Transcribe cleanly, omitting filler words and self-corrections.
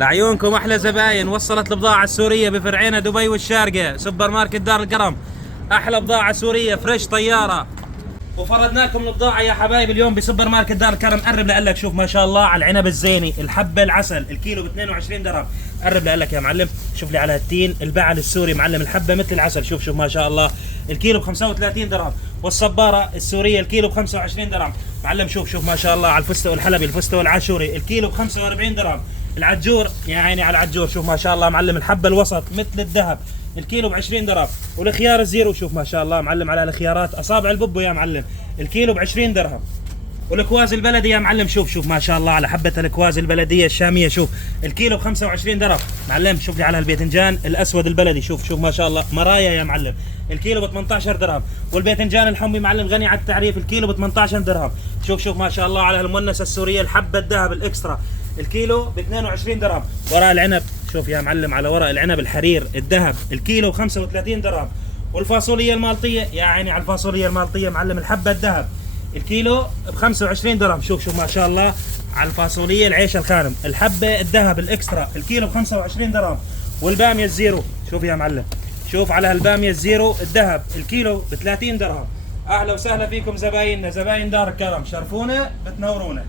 لعيونكم احلى زباين. وصلت البضاعة السورية بفرعينا دبي والشارقة، سوبر ماركت دار الكرم. احلى بضاعة سورية فريش طيارة. وفردنا لكم البضاعة يا حبايب اليوم بسوبر ماركت دار الكرم. قرب لقلك، شوف ما شاء الله على العنب الزيني، الحبة العسل، الكيلو ب 22 درهم. قرب لقلك يا معلم، شوف لي على التين البعل السوري معلم، الحبة مثل العسل، شوف ما شاء الله. الكيلو ب 35 درهم. والصبارة السورية الكيلو ب 25 درهم. معلم شوف ما شاء الله على الفستق الحلبي، الفستق العاشوري، الكيلو ب 45 درهم. العجور يا عيني على العجور، شوف ما شاء الله معلم، الحبة الوسط مثل الذهب، الكيلو ب 20 درهم. والخيار الزيرو، شوف ما شاء الله معلم على الخيارات اصابع البوبو يا معلم، الكيلو ب 20 درهم. والكواز البلدي يا معلم، شوف ما شاء الله على حبة الكواز البلدية الشامية، شوف الكيلو ب 25 درهم. معلم شوف لي على الباذنجان الاسود البلدي، شوف ما شاء الله مرايا يا معلم، الكيلو ب 18 درهم. والباذنجان الحمي معلم غني على التعريف، الكيلو ب 18 درهم. شوف ما شاء الله على المونسة السورية الحبة الذهب الاكسترا، الكيلو ب 22 درهم. ورق العنب، شوف يا معلم على ورق العنب الحرير الذهب، الكيلو ب 35 درهم. والفاصولية المالطية يا عيني على الفاصولية المالطية معلم، الحبة الذهب، الكيلو ب 25 درهم. شوف ما شاء الله على الفاصولية العيش الخانم، الحبة الذهب الاكسترا، الكيلو ب 25 درهم. والبامية الزيرو، شوف يا معلم، شوف على البامية الزيرو الذهب، الكيلو ب 30 درهم. اهلا وسهلا فيكم زبايننا، زباين دار الكرم، شرفونا بتنورونا.